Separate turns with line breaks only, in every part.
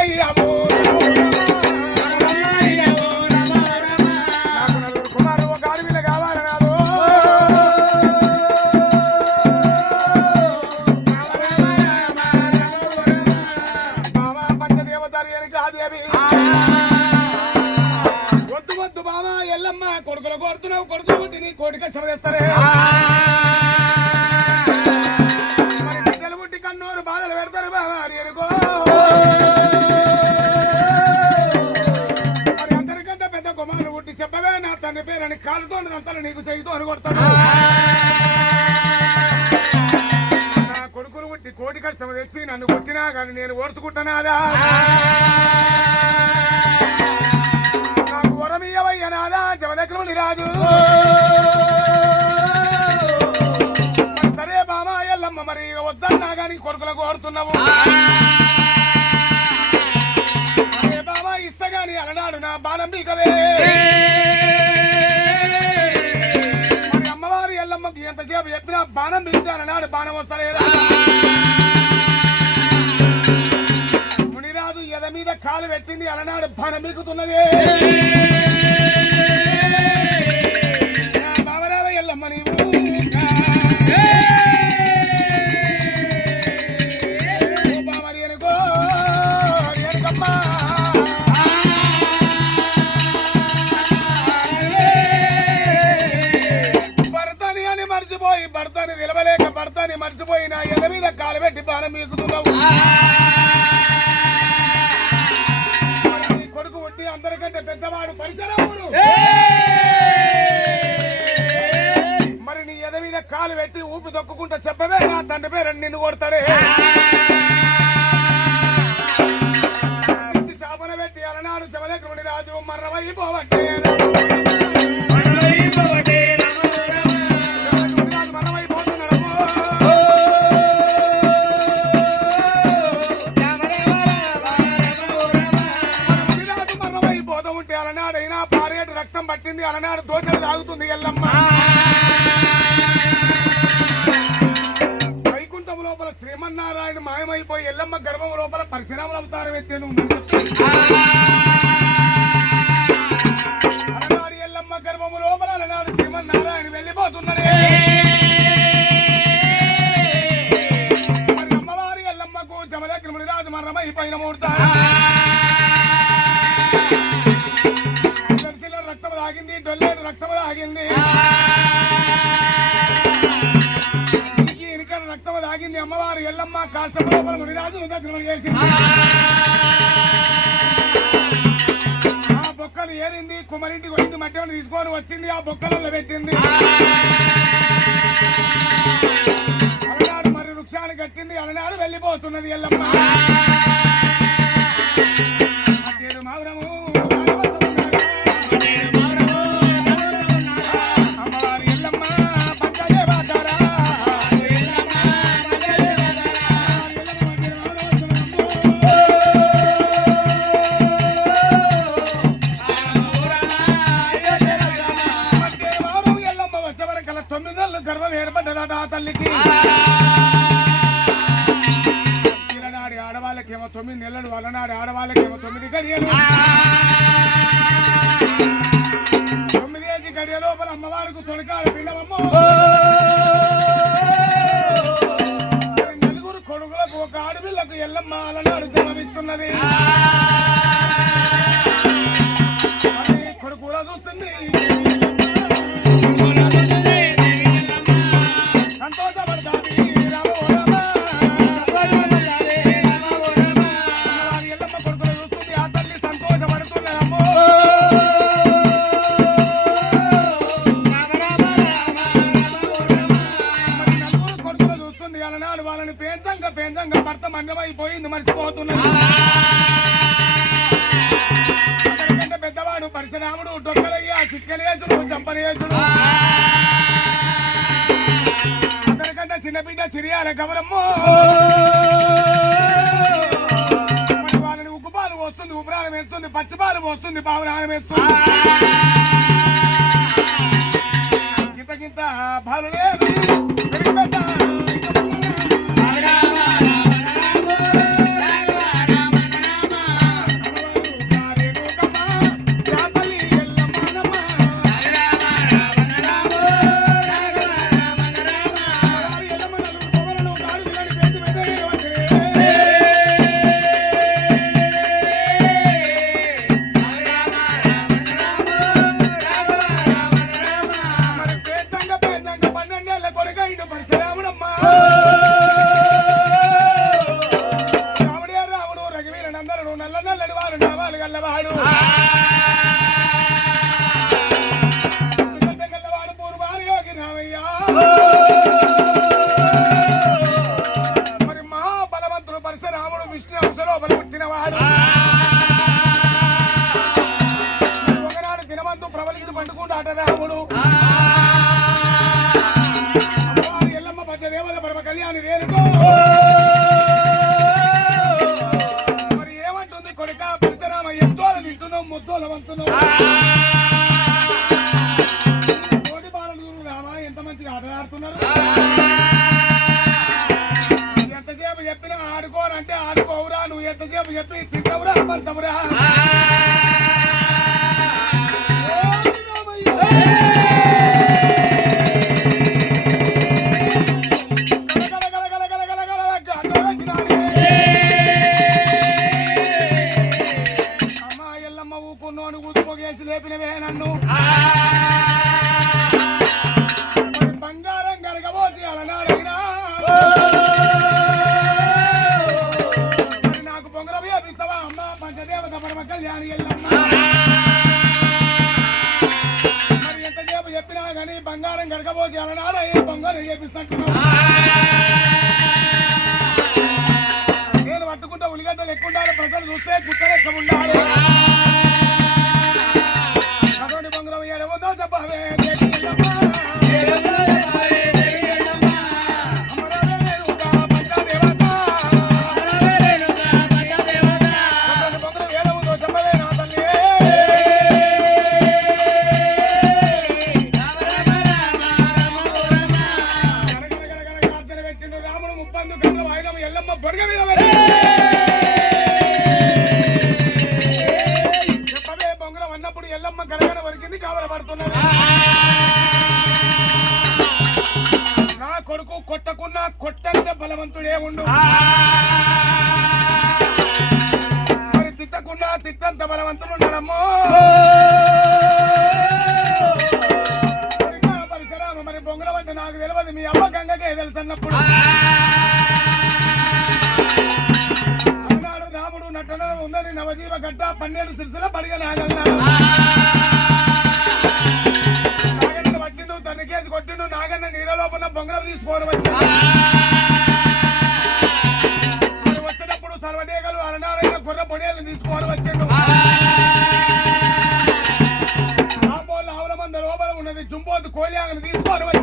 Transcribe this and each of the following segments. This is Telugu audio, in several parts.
Ai, amor! సరే మామ ఎల్లమ్మ మరి వద్దన్నా కానీ కొడుకులకు కోరుతున్నావు బాబా ఇస్తగాని అలనాడు నా బాణం బీకవే అమ్మవారు ఎల్లమ్మకి ఎంతసేపు చెప్పినా బాణం బీకితే అలనాడు బాణం వస్తలేదా? మునిరాజు ఎద మీద కాలు పెట్టింది అలనాడు బాణం బీకుతున్నదే ఉంది అలనాడు దోశలు తాగుతుంది ఎల్లమ్మ. వైకుంఠం లోపల శ్రీమన్నారాయణ మాయమైపోయి ఎల్లమ్మ గర్భం లోపల పరిశ్రమలు అవతారం ఎత్తే నువ్వు ఆ! బొక్కలు ఏరింది కుమరింటికి పోయింది మట్టి తీసుకొని వచ్చింది ఆ బొక్కలలో పెట్టింది. అలనాడు మరి వృక్షాన్ని కట్టింది అలనాడు వెళ్ళిపోతున్నది ఎల్లమ్మ. మావురము 啊。రాముడు డొక్కలయ్యా చిక్కలు వేసుడు చంపలు వేసుడు. అందరికంటే చిన్నపిడ్డ సిరియాల గౌరమ్ము. వాళ్ళని ఉక్కుపాలు వస్తుంది ఉబరాలు వేస్తుంది పచ్చిపాలు వస్తుంది పావురాలు వేస్తుంది. గింత గింత బాలు లేదు. వంతున్నావు తోటి బాలలు రామా ఎంత మంచిగా ఆటలాడుతున్నారు ఎంతసేపు చెప్పినా ఆడుకోరంటే ఆడుకోవురా నువ్వు ఎంతసేపు చెప్పి తింటవురా పంతవురా బంగారం ఏ చేపిస్తాను నేను పట్టుకుంటే ఉల్లిగడ్డలు ఎక్కువ ఉండాలి ప్రజలు చూస్తే కుక్కలు ఎక్కువ ఉండాలి. ఎల్లమ్మ గనగన వరికింది కావలపడుతున్నది నా కొడుకు కొట్టకున్నా కొట్టంత బలవంతుడే ఉండు. మరి తిట్టకున్నా తిట్టంత బలవంతుడు ఉండడమ్మో కొడుకా పరశురామ మరి బొంగరం అంటే నాకు తెలియదు మీ అవ్వ గంగకే తెలుసు నటన ఉందని నవజీవ గడ్డ పన్నెండు సిరిసిల పడిగ నాగల్లా నాగన్న పట్టిండు తనకేసి కొట్టిండు నాగన్న నీడ లోపల బొంగరం తీసుకోని వచ్చి వచ్చినప్పుడు వచ్చేటప్పుడు సర్వడేగలు అలనాడైన గుర్ర పొడేలు తీసుకొని వచ్చిండు. రాబోలు ఆవుల మంద లోపల ఉన్నది జుంబోతు కోలియాంగను తీసుకొని వచ్చి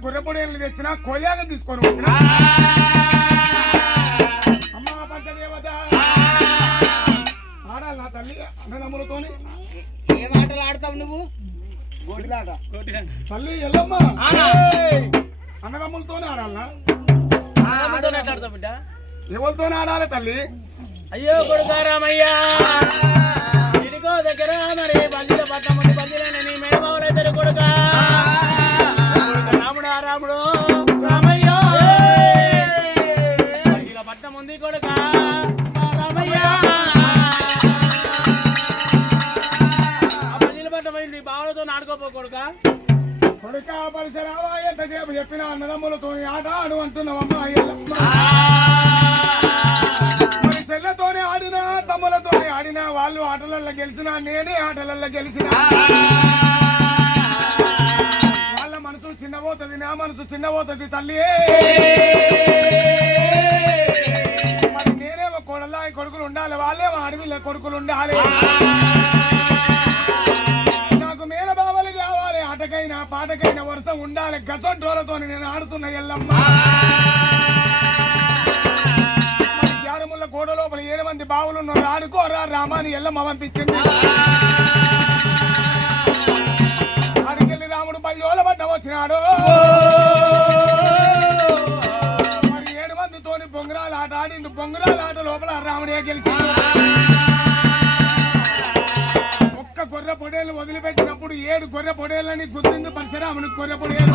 సలవడేగలు తెచ్చిన కోలియాంగను తీసుకొని వచ్చిన. అమ్మా పంచదేవత. ఆడాలి నా తల్లి అన్నదమ్ములతోని.
ఏ ఆటలు ఆడతావు నువ్వు?
తల్లి ఎల్లమ్మ. అన్నదమ్ములతోనే ఆడాలనా ఎవరితోనే ఆడాలి తల్లి?
అయ్యో కొడుకా రామయ్యా. ఇదిగో దగ్గర మరి బల్లిల పట్టం ఉంది బల్లిలని మేడమావులైతారు కొడుకా. కొడుక
పరిసరావా ఎంతసేపు చెప్పిన అన్నదమ్ములతో ఆట ఆడు అంటున్నావమ్మా ఎల్లమ్మ మరి చెల్లెతోనే ఆడినా తమ్ములతోనే ఆడినా వాళ్ళు ఆటలల్లో గెలిచినా నేనే ఆటలల్లో గెలిచిన. వాళ్ళ మనసు చిన్నబోతుంది నా మనసు చిన్నబోతుంది తల్లి. మరి నేనేమో కొడలా కొడుకులు ఉండాలి వాళ్ళేమో అడవిలో కొడుకులు ఉండాలి. ఆటకైనా పాటకైనా వరుస ఉండాలి. గసంటోలతో నేను ఆడుతున్న ఎల్లమ్మ. మరి గ్యారముల గోడ లోపల ఏడు మంది బావులు ఉన్నారు ఆడుకోరా రామాని ఎల్లమ్మ పంపించింది. ఆడికెళ్ళి రాముడు పది ఓల పడ్డ వచ్చినాడు మరి ఏడు మందితోని బొంగరాలు ఆట ఆడిండు. బొంగరాల ఆట లోపల రాముడే గెలిచి గొర్రె పొడేలు వదిలిపెట్టినప్పుడు ఏడు గొర్రె పొడేలని గుర్తింది పరశురాముని గొర్రె పొడేలు.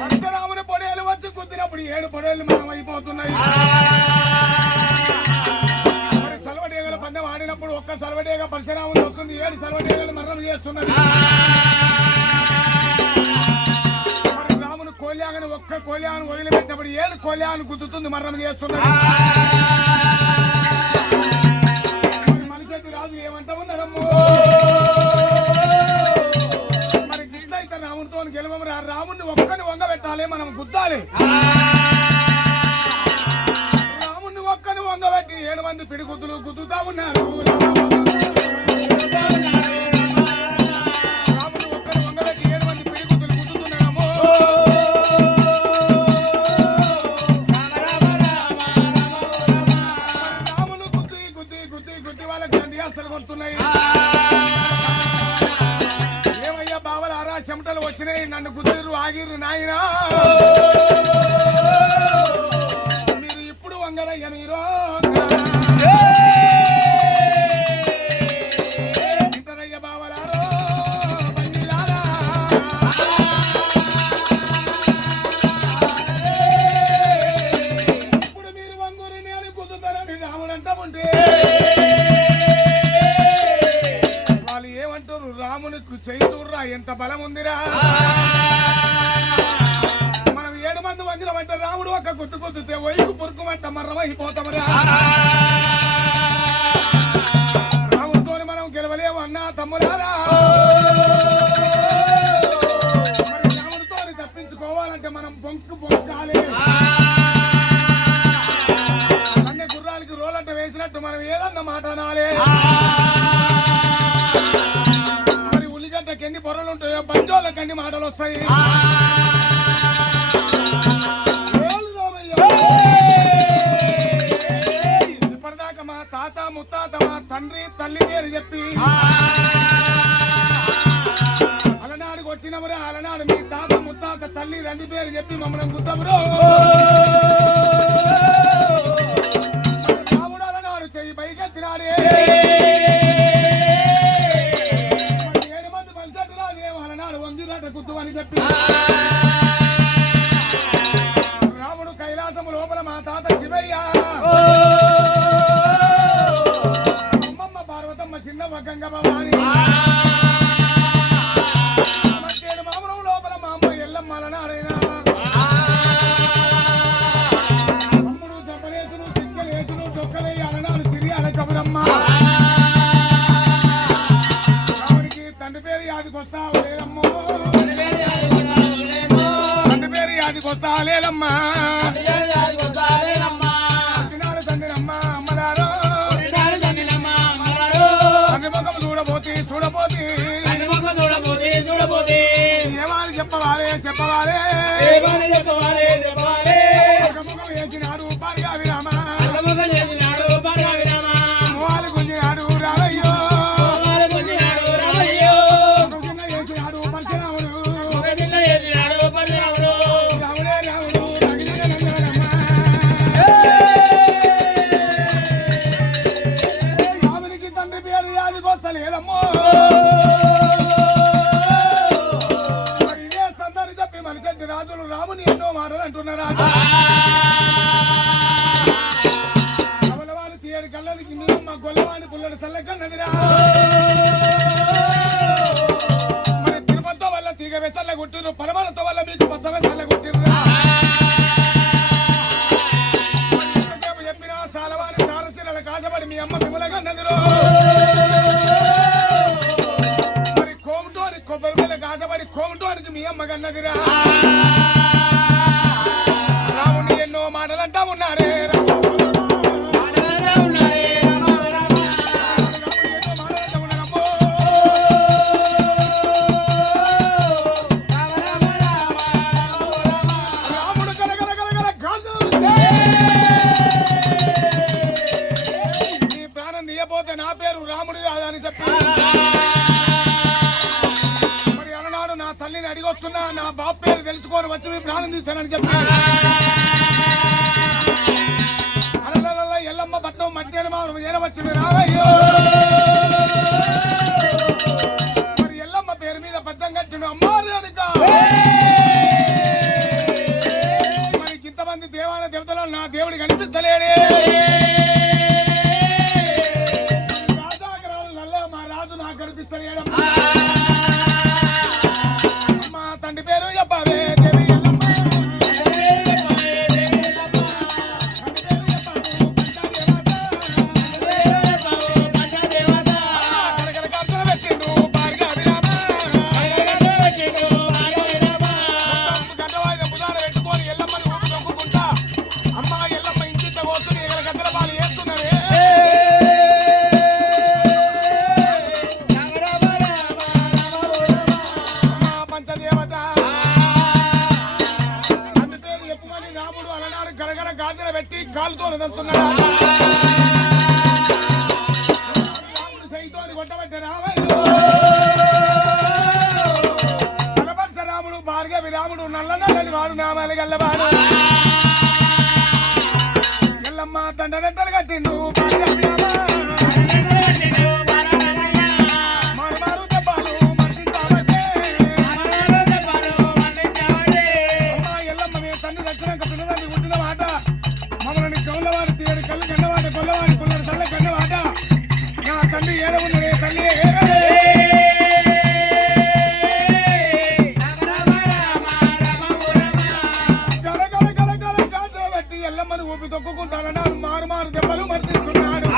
పరశురాముని పొడేలు వచ్చి గుద్దినప్పుడు ఏడు పొడేలు మనం అయిపోతున్నాయి. మరి సలవడేగల పందెం ఆడినప్పుడు ఒక్క సలవడేగ పరశురాముని వస్తుంది ఏడు సలవడేగలు మరణం చేస్తున్నది. రాముని కోల్యాగని ఒక్క కోల్యాగను వదిలిపెట్టినప్పుడు ఏడు కోల్యాగను గుద్దుతుంది మరణం చేస్తున్నది. రాజు రాజు ఏమంటా ఉన్నారమ్మో మరి గిట్లయితే రాముడితో గెలవమరా రాముడిని ఒక్కని వంగబెట్టాలి మనం గుద్దాలి. రాముడిని ఒక్కని వంగబెట్టి ఏడు మంది పిడిగుద్దులు గుద్దుతా ఉన్నారు. వచ్చినాయి నన్ను గుర్తురు ఆగిరు నాయనా. అన్ని గుర్రాలకి రోలంట వేసినట్టు మనం ఏదన్న మాట అనాలి. మరి ఉల్లిగడ్డకి ఎన్ని బొర్రలు ఉంటాయో పంజోళ్ళకి అన్ని మాటలు వస్తాయి? తాత శివయ్య. అమ్మమ్మ పార్వతమ్మ చిన్నమ్మ గంగ భవాని మామూలు లోపల మా అమ్మ ఎల్లమ్మలనాడైనా అమ్ముడు జపలేసును చిక్కలేసును దొక్కలేయాలనాడు సిరియాల కబురమ్మ. ఆవిడికి తండ్రి పేరు యాదికొస్తావు లేదమ్మో తండ్రి పేరు యాదికొస్తా లేదమ్మా জান্নাতীরা ஏழு கல்லு கண்ணவாட்ட கொல்லவாடி கொள்ளர் தள்ள கண்ணவாட்டா நான் தண்ணி ஏழவு நிறைய தண்ணியே ఎల్లమ్మని ఊపి తొక్కుకుంటానన్నాడు మారు మారు దెబ్బలు మర్దిస్తున్నాడు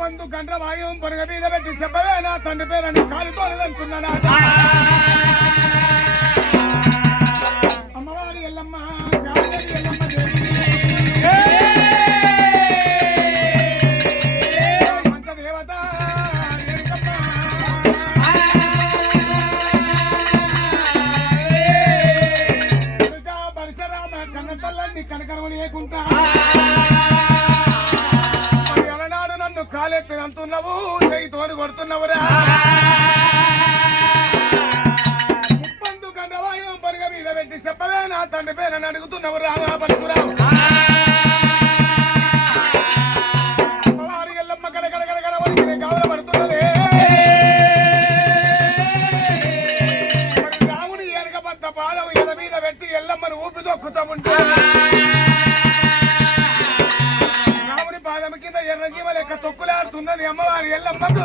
పందు గంట వాయువు పొరగ మీద పెట్టి చెప్పవే నా తండ్రి పేరని కాలుతోనదంటున్నాడు నా కన్న తల్లని కనకరమని ఎలనాడు నన్ను కాలెత్తి అంటున్నావు చేయి తోడు కొడుతున్నావురా. ముప్పందు కన్నవాయం పనుగ మీద పెట్టి చెప్పవే నా తండ్రి పేరు నన్ను అడుగుతున్నావు ఉంటే రాముని పాదం కింద ఎర్రజీవ లెక్క తొక్కులాడుతున్నది అమ్మవారి ఎల్లమ్మకు.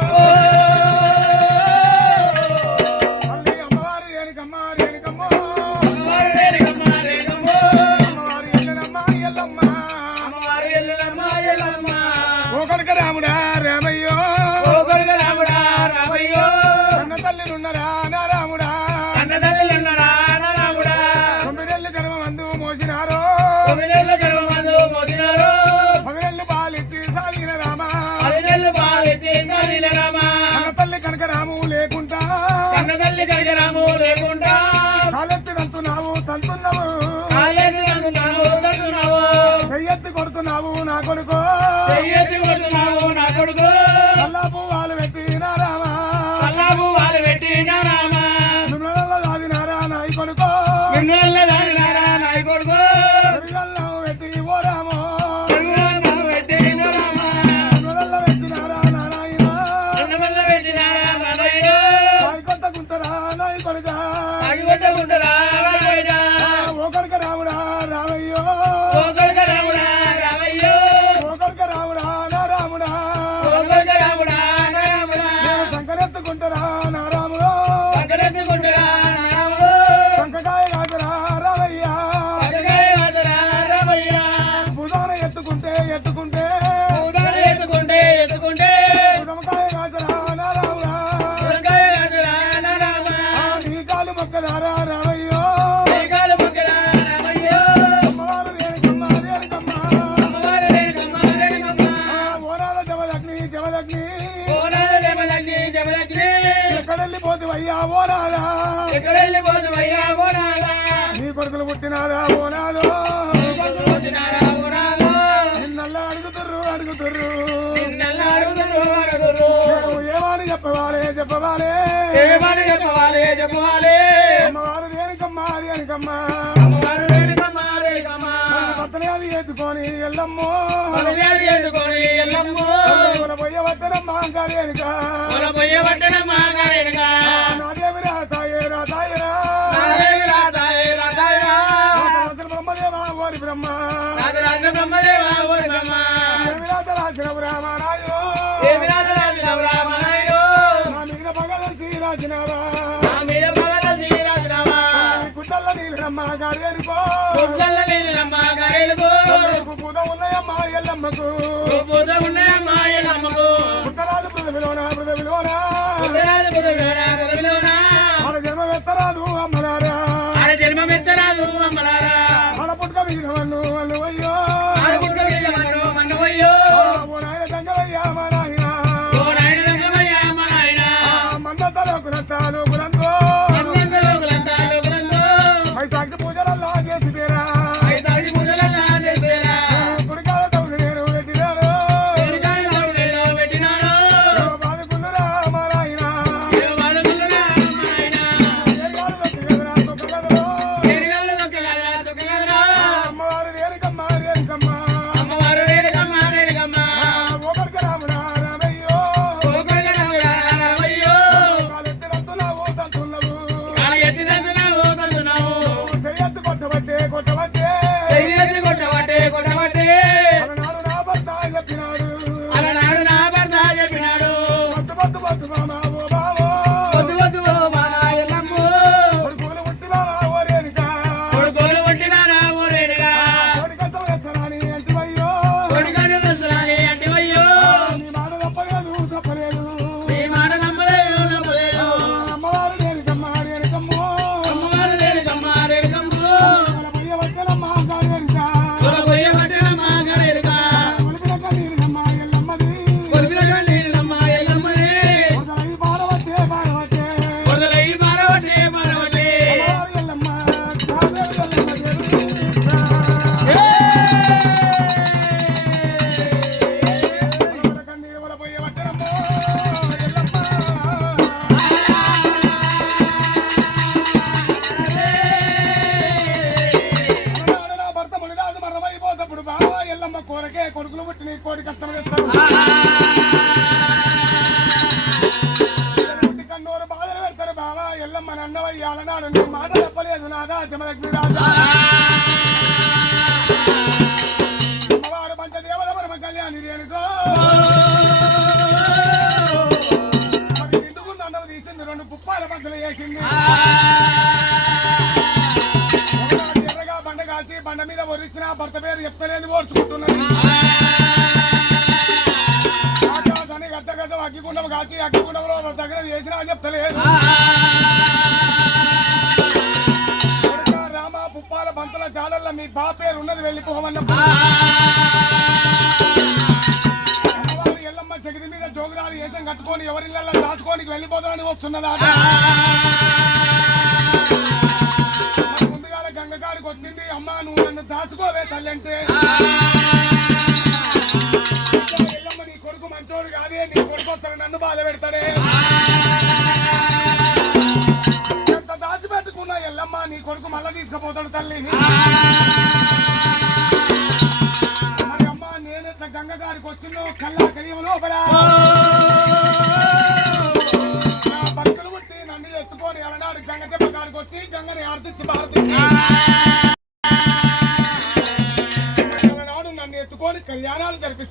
ఓనాలా ఎక్కడెళ్ళి పోదువయ్యా
ఓనాలా
నీ కొడుకులు పుట్టినారా ఓనాలు నిన్నల్లా అడుగుతుర్రు అడుగుతుర్రు. ఏమని చెప్పవాలే చెప్పవాలే.
చెప్పవాలే చెప్పవాలే.
అమ్మవారు రేణుకమ్మా రేణుకమ్మా.
అమ్మవారు రేణుకమ్మా రేణుకమ్మా.
పత్తనాలు ఎత్తుకొని ఎల్లమ్మో.
పత్తనాలు ఎత్తుకొని ఎల్లమ్మో. మన పొయ్య పట్టడం మాంగారేణుగా మన
బ్రహ్మదేవా ఓరి బ్రహ్మ ఉన్నాయమ్మా ఎల్లమ్మకు
ఉన్నాయమ్మా ఎల్లమ్మకు పుట్టరాజు
పుట్ట
విలువనా పుట్ట విలువనా పుట్టరాజు
పుట్ట
విలువనా కొడుకే
కొడుకులు పుట్టిన కోడి కష్టం చేస్తాడు. వెళ్ళిపోదామని వస్తున్నదా? ముందుగాల గంగకాడికి వచ్చింది. అమ్మా నువ్వు నన్ను దాచుకోవే తల్లి అంటే నీ కొడుకు మంచోడు కాదే. నీ కొడుకు వస్తాడు నన్ను బాధ పెడతాడే. ఎంత దాచిపెట్టుకున్నా నీ కొడుకు మళ్ళా తీసుకుపోతాడు తల్లి. మరి అమ్మా నేను గంగ గారికి వచ్చిందో కల్లా కలియములో ఎవరన్నాడు గంగకే పక్కడికి వచ్చి గంగని ఆర్దించి భారతించి. నాడు నన్ను ఎత్తుకొని కళ్యాణాలు జరిపిస్తాను